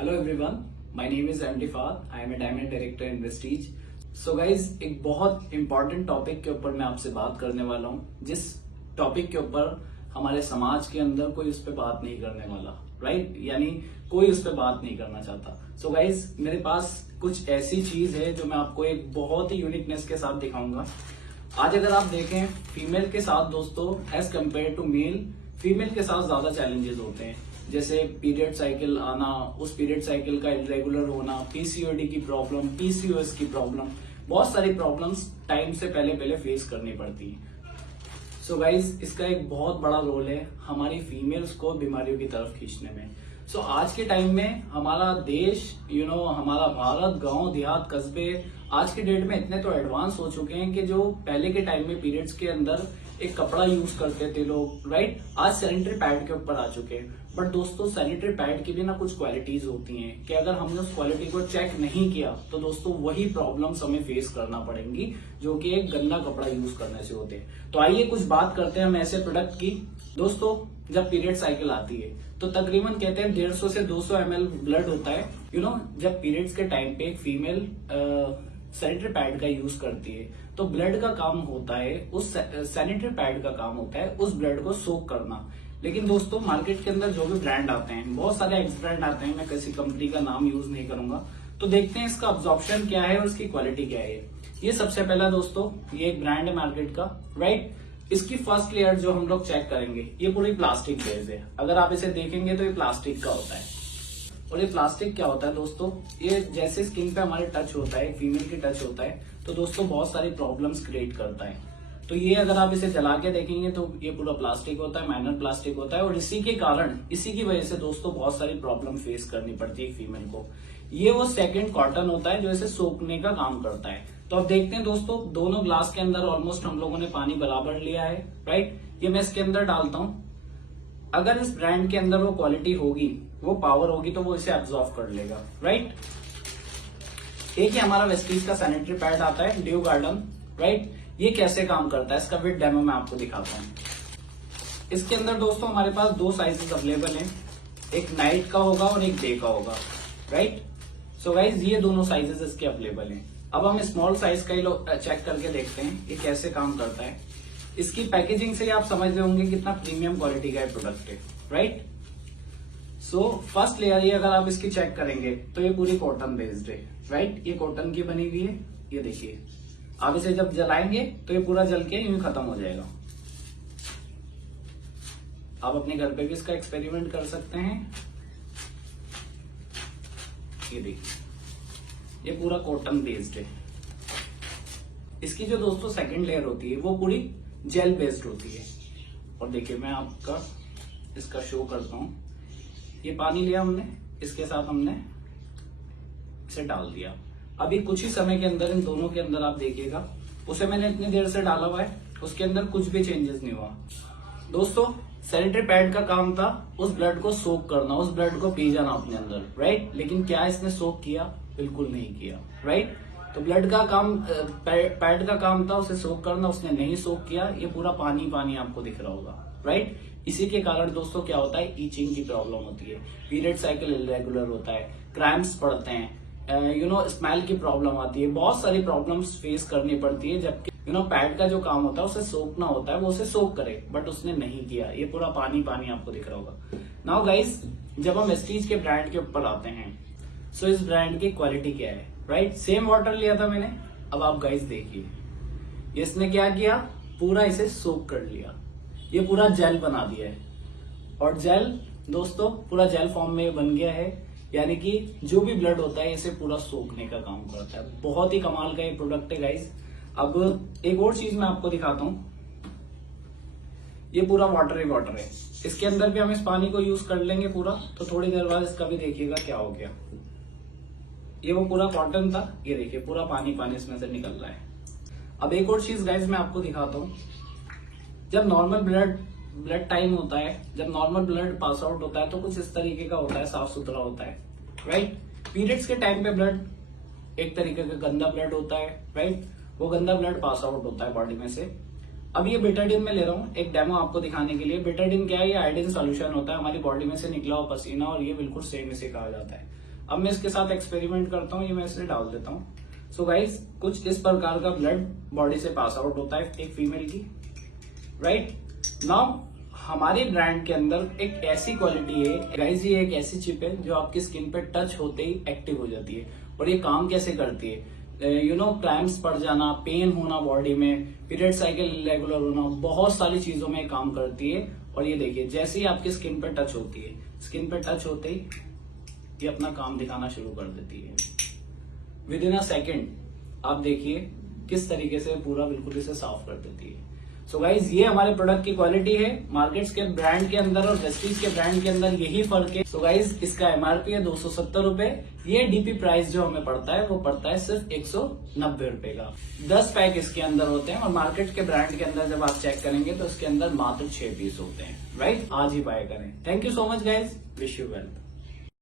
Hello everyone, my name is MD Fahad. I am a diamond director in Vestige. So guys, एक बहुत important topic के ऊपर मैं आपसे बात करने वाला हूँ, जिस टॉपिक के ऊपर हमारे समाज के अंदर कोई उस पर बात नहीं करने वाला, राइट? यानी कोई उस पर बात नहीं करना चाहता। सो गाइज, मेरे पास कुछ ऐसी चीज है जो मैं आपको एक बहुत ही यूनिकनेस के साथ दिखाऊंगा। आज अगर आप देखें, फीमेल के साथ दोस्तों as compare to male, female के साथ ज्यादा चैलेंजेस होते हैं, जैसे पीरियड साइकिल आना, उस पीरियड साइकिल का इरेगुलर होना, पीसीओडी की प्रॉब्लम, पीसीओएस की प्रॉब्लम, बहुत सारी प्रॉब्लम्स टाइम से पहले फेस करनी पड़ती है। सो गाइज, इसका एक बहुत बड़ा रोल है हमारी फीमेल्स को बीमारियों की तरफ खींचने में। सो आज के टाइम में हमारा देश, हमारा भारत, गांव देहात कस्बे आज के डेट में इतने तो एडवांस हो चुके हैं कि जो पहले के टाइम में पीरियड्स के अंदर एक कपड़ा यूज करते थे लोग, राइट, आज सैनिटरी पैड के ऊपर आ चुके हैं। बट दोस्तों, सैनिटरी पैड की भी ना कुछ क्वालिटीज होती हैं कि अगर हमने उस क्वालिटी को चेक नहीं किया तो दोस्तों वही प्रॉब्लम्स हमें फेस करना पड़ेंगी जो कि एक गंदा कपड़ा यूज करने से होते हैं। तो आइए कुछ बात करते हैं हम ऐसे प्रोडक्ट की। दोस्तों, जब पीरियड साइकिल आती है तो तकरीबन कहते हैं 150 से 200 ml ब्लड होता है। जब पीरियड्स के टाइम पे एक फीमेल सैनिटरी पैड का यूज करती है तो ब्लड का काम होता है, उस सैनिटरी पैड का काम होता है उस ब्लड को सोक करना। लेकिन दोस्तों, मार्केट के अंदर जो भी ब्रांड आते हैं, बहुत सारे एक्स ब्रांड आते हैं, मैं किसी कंपनी का नाम यूज नहीं करूंगा, तो देखते हैं इसका अब्जॉर्प्शन क्या है और इसकी क्वालिटी क्या है। ये सबसे पहला दोस्तों, ये एक ब्रांड है मार्केट का, राइट। इसकी फर्स्ट लेयर जो हम लोग चेक करेंगे, ये पूरी प्लास्टिक बेस है। अगर आप इसे देखेंगे तो ये प्लास्टिक का होता है। और ये प्लास्टिक क्या होता है दोस्तों, ये जैसे स्किन पे हमारे टच होता है, फीमेल की टच होता है, तो दोस्तों बहुत सारी प्रॉब्लम्स क्रिएट करता है। तो ये अगर आप इसे जला के देखेंगे तो ये पूरा प्लास्टिक होता है, माइनर प्लास्टिक होता है, और इसी के कारण, इसी की वजह से दोस्तों बहुत सारी प्रॉब्लम फेस करनी पड़ती है फीमेल को। ये वो सेकंड कॉटन होता है जो इसे सोखने का काम करता है। तो अब देखते हैं दोस्तों, दोनों ग्लास के अंदर ऑलमोस्ट हम लोगों ने पानी बराबर लिया है, राइट। ये मैं इसके अंदर डालता हूं। अगर इस ब्रांड के अंदर वो क्वालिटी होगी, वो पावर होगी, तो वो इसे एब्जॉर्ब कर लेगा, राइट। एक ही हमारा वेस्टीज का सैनिटरी पैड आता है, ड्यू गार्डन, राइट। ये कैसे काम करता है, इसका विद डेमो मैं आपको दिखाता हूँ। इसके अंदर दोस्तों हमारे पास दो साइजेस अवेलेबल हैं, एक नाइट का होगा और एक डे का होगा, राइट। सो गाइज, ये दोनों साइजेस इसके अवेलेबल हैं। अब हम स्मॉल साइज का ही चेक करके देखते हैं ये कैसे काम करता है। इसकी पैकेजिंग से आप समझ रहे होंगे कितना प्रीमियम क्वालिटी का प्रोडक्ट है, राइट। सो फर्स्ट लेयर ये अगर आप इसकी चेक करेंगे तो ये पूरी कॉटन बेस्ड है, राइट। ये कॉटन की बनी हुई है। ये देखिए, आप इसे जब जलाएंगे तो ये पूरा जल के यूं खत्म हो जाएगा। आप अपने घर पे भी इसका एक्सपेरिमेंट कर सकते हैं। ये देखिए, ये पूरा कॉटन बेस्ड है। इसकी जो दोस्तों सेकंड लेयर होती है वो पूरी जेल बेस्ड होती है। और देखिए, मैं आपका इसका शो करता हूं। ये पानी लिया हमने, इसके साथ हमने इसे डाल दिया। अभी कुछ ही समय के अंदर इन दोनों के अंदर आप देखिएगा, उसे मैंने इतनी देर से डाला हुआ है, उसके अंदर कुछ भी चेंजेस नहीं हुआ। दोस्तों, सैनिटरी पैड का काम था उस ब्लड को सोक करना, उस ब्लड को पी जाना अपने अंदर, राइट। लेकिन क्या इसने सोक किया? बिल्कुल नहीं किया, राइट। तो ब्लड का काम, पैड का काम था उसे सोक करना, उसने नहीं सोक किया। ये पूरा पानी पानी आपको दिख रहा होगा, राइट। इसी के कारण दोस्तों क्या होता है, ईचिंग की प्रॉब्लम होती है, पीरियड साइकिल इरेगुलर होता है, क्रैम्प्स पड़ते हैं, स्मेल की प्रॉब्लम आती है, बहुत सारी प्रॉब्लम्स फेस करनी पड़ती है। जबकि पैड का जो काम होता है उसे सोकना होता है, वो उसे सोक करे, बट उसने नहीं किया। ये पूरा पानी पानी आपको दिख रहा होगा। नाउ गाइस, जब हम वेस्टीज के ब्रांड के ऊपर आते हैं, सो इस ब्रांड की क्वालिटी क्या है, राइट। सेम वाटर लिया था मैंने। अब आप गाइस देखिए, इसने क्या किया, पूरा इसे सोक कर लिया, ये पूरा जेल बना दिया है। और जेल दोस्तों पूरा जेल फॉर्म में बन गया है, यानी कि जो भी ब्लड होता है इसे पूरा सोखने का काम करता है। बहुत ही कमाल का ये प्रोडक्ट है गाइस। अब एक और चीज मैं आपको दिखाता हूं। ये पूरा वाटर ही वाटर है, इसके अंदर भी हम इस पानी को यूज कर लेंगे पूरा, तो थोड़ी देर बाद इसका भी देखिएगा क्या हो गया। ये वो पूरा कॉटन था, ये देखिए पूरा पानी पानी इसमें से निकल रहा है। अब एक और चीज गाइस मैं आपको दिखाता हूँ। जब नॉर्मल ब्लड टाइम होता है, जब नॉर्मल ब्लड पास आउट होता है तो कुछ इस तरीके का होता है, साफ सुथरा होता है, राइट। पीरियड्स के टाइम पे ब्लड एक तरीके का गंदा ब्लड होता है, राइट। वो गंदा ब्लड पास आउट होता है बॉडी में से। अब ये बेटाडीन में ले रहा हूँ एक डेमो आपको दिखाने के लिए। बेटाडीन क्या है, ये आयोडीन सॉल्यूशन होता है, हमारी बॉडी में से निकला हुआ पसीना, और ये बिल्कुल सेम इसे कहा जाता है। अब मैं इसके साथ एक्सपेरिमेंट करता हूँ, ये मैं इसमें डाल देता हूँ। सो गाइज कुछ इस प्रकार का ब्लड बॉडी से पास आउट होता है एक फीमेल की, राइट। नाउ हमारे ब्रांड के अंदर एक ऐसी क्वालिटी है गाइज, ये एक ऐसी चिप है जो आपकी स्किन पे टच होते ही एक्टिव हो जाती है। और ये काम कैसे करती है, क्लैम्प्स पड़ जाना, पेन होना बॉडी में, पीरियड साइकिल इरेगुलर होना, बहुत सारी चीजों में काम करती है। और ये देखिए जैसे ही आपकी स्किन पे टच होती है, स्किन पे टच होते ही ये अपना काम दिखाना शुरू कर देती है। विद इन अ सेकेंड आप देखिए किस तरीके से पूरा बिल्कुल इसे साफ कर देती है। सो गाइज ये हमारे प्रोडक्ट की क्वालिटी है। मार्केट्स के ब्रांड के अंदर और वेस्टीज के ब्रांड के अंदर यही फर्क है। सो गाइज इसका एमआरपी है 270 रुपए। ये डीपी प्राइस जो हमें पड़ता है वो पड़ता है सिर्फ 190 रुपए का। 10 पैक इसके अंदर होते हैं और मार्केट के ब्रांड के अंदर जब आप चेक करेंगे तो इसके अंदर मात्र 6 पीस होते हैं, राइट। आज ही बाय करें। Thank you so much guys, wish you wealth.